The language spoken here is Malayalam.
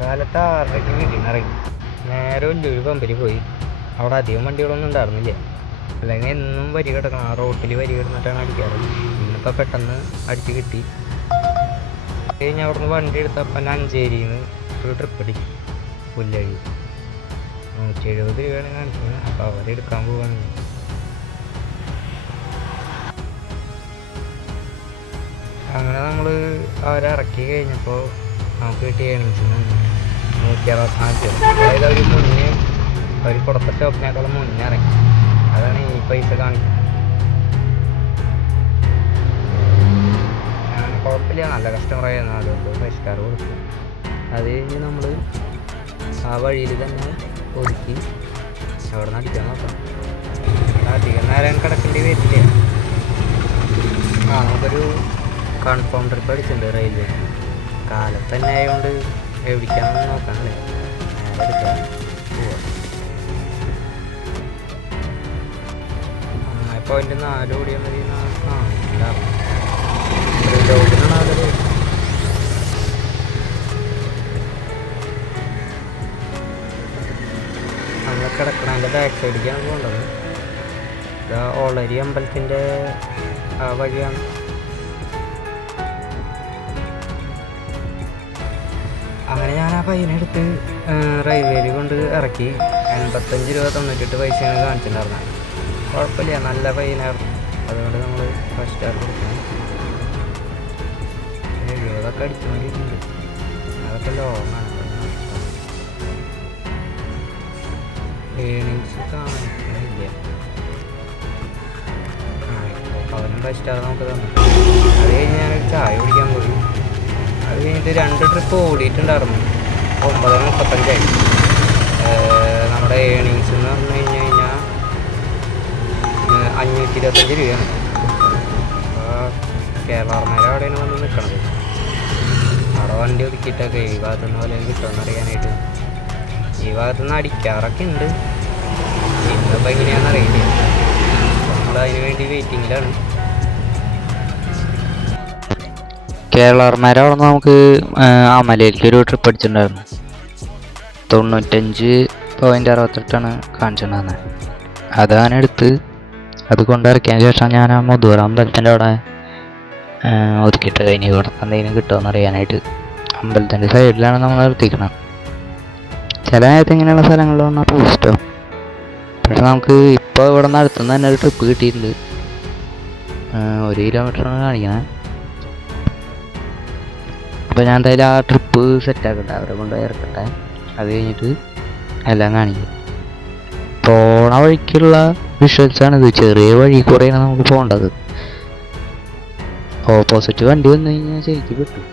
കാലത്ത് 6:30 വീട്ടിൽ നിന്ന് ഇറങ്ങി നേരെ വലിയൊരു പമ്പിൽ പോയി. അവിടെ അധികം വണ്ടികളൊന്നും ഉണ്ടായിരുന്നില്ല. അല്ലെങ്കിൽ എന്നും വരി കിടക്കണം, ആ റോട്ടിൽ വരി കിടന്നിട്ടാണ് അടിക്കാറ്. ഇന്നിപ്പോൾ പെട്ടെന്ന് അടിച്ച് കിട്ടി. കഴിഞ്ഞ് അവിടെ നിന്ന് വണ്ടി എടുത്തപ്പോൾ അഞ്ചേരിയിൽ നിന്ന് ഒരു ട്രിപ്പ് അടിക്കും. പുല്ലഴി 170 രൂപയാണ് കാണിക്കുന്നത്. അപ്പോൾ അവരെടുക്കാൻ പോവാണ്. അങ്ങനെ നമ്മൾ അവരെ ഇറക്കി കഴിഞ്ഞപ്പോൾ നമുക്ക് കിട്ടിയ ഏണിങ്സിന് 164 രൂപ. അതായത് അവർ മുന്നേ അവർ കൊടുത്ത സ്റ്റോപ്പിനേക്കാളും മുന്നേ ഇറങ്ങി. അതാണ് ഈ പൈസ കാണിക്കുന്നത്. അങ്ങനെ കുഴപ്പമില്ല, നല്ല കസ്റ്റമറായിരുന്നു. അതുകൊണ്ട് 5 സ്റ്റാർ കൊടുത്തു. അത് കഴിഞ്ഞ് നമ്മൾ ആ വഴിയിൽ തന്നെ ഒതുക്കി അവിടെ നിന്ന് അടിക്കാൻ നോക്കാം. അധികം നേരം കിടക്കേണ്ടി വരില്ല. നമുക്കൊരു കൺഫേം ട്രിപ്പ് അടിച്ചിട്ടുണ്ട് റെയിൽവേ. കാലത്ത് തന്നെ ആയതുകൊണ്ട് എവിടേക്കാണെന്ന് നോക്കാനല്ലേ, നേരെ എടുക്കാം പോവാം. ഇപ്പോൾ അതിൻ്റെ 4 ഓടിയാൽ മതി. ലോഡിനാണ് അവരത്. നമ്മൾ കിടക്കണം അതിൻ്റെ ബാക്ക് സൈഡിലേക്കാണ് പോകേണ്ടത്. ഇതാ ഓളരി അമ്പലത്തിൻ്റെ ആ വഴിയാണ്. അങ്ങനെ ഞാൻ ആ പയ്യനെടുത്ത് റെയിൽവേയിൽ കൊണ്ട് ഇറക്കി. 85 രൂപ 98 പൈസയാണ് കാണിച്ചിട്ടുണ്ടായിരുന്നത്. കുഴപ്പമില്ല, നല്ല പയ്യനായിരുന്നു. അതുകൊണ്ട് നമ്മൾ 5 സ്റ്റാർ കൊടുക്കണം. 70 അടിച്ചു വേണ്ടിയിട്ടുണ്ട്. അതൊക്കെ ലോങ്ങാണ്. ഏണിങ്സ് കാണിക്കുന്നില്ല. അവനും 5 സ്റ്റാർ നമുക്ക് തന്നു. അത് കഴിഞ്ഞ് ഞാനൊരു ചായ കുടിക്കാൻ പോയി. അത് കഴിഞ്ഞിട്ട് 2 ട്രിപ്പ് ഓടിയിട്ടുണ്ടായിരുന്നു. 9:35 നമ്മുടെ ഏണിങ്സ് എന്ന് പറഞ്ഞു കഴിഞ്ഞാൽ 525 രൂപയാണ്. കേരളമാരെ അവിടെയാണ് വന്ന് നിൽക്കണത്. അവിടെ വണ്ടി ഒതുക്കിയിട്ടൊക്കെ ഈ ഭാഗത്തുനിന്ന് പോലെ കിട്ടുമെന്ന് അറിയാനായിട്ട്. ഈ ഭാഗത്തുനിന്ന് അടിക്കാറൊക്കെ ഉണ്ട്. ഇന്നിപ്പോൾ എങ്ങനെയാണെന്ന് അറിയില്ല. നമ്മൾ അതിന് വേണ്ടി വെയിറ്റിങ്ങിലാണ്. കേരളമാരെ അവിടെ നിന്ന് നമുക്ക് അമലയിലേക്ക് ഒരു ട്രിപ്പ് അടിച്ചിട്ടുണ്ടായിരുന്നു. 95.68 കാണിച്ചിട്ടുണ്ടായിരുന്നത്. അതാണ് എടുത്ത് അത് കൊണ്ടിറക്കിയതിന് ശേഷം ഞാൻ ആ മുതുവറ അമ്പലത്തിൻ്റെ അവിടെ ഒതുക്കിയിട്ട് കഴിഞ്ഞ് ഇവിടെ എന്തെങ്കിലും കിട്ടുമെന്ന് അറിയാനായിട്ട്. അമ്പലത്തിൻ്റെ സൈഡിലാണ് നമ്മൾ നിർത്തിക്കണം. ചില നേരത്തെ ഇങ്ങനെയുള്ള സ്ഥലങ്ങളിൽ വന്നാൽ പോസ്റ്റോ. പക്ഷെ നമുക്ക് ഇപ്പോൾ ഇവിടെ നിന്ന് അടുത്തുനിന്ന് തന്നെ ഒരു ട്രിപ്പ് കിട്ടിയിട്ടുണ്ട്. 1 കിലോമീറ്ററാണ് കാണിക്കണേ. അപ്പോൾ ഞാൻ എന്തായാലും ആ ട്രിപ്പ് സെറ്റാക്കട്ടെ, അവരെ കൊണ്ടുപോയി ഇറക്കട്ടെ. അത് കഴിഞ്ഞിട്ട് എല്ലാം കാണിക്കും. പോണ വഴിക്കുള്ള വിഷ്വൽസാണിത്. ചെറിയ വഴി കൂടെയാണ് നമുക്ക് പോകേണ്ടത്. ഓപ്പോസിറ്റ് വണ്ടി വന്നു കഴിഞ്ഞാൽ ശരിക്കും കിട്ടും.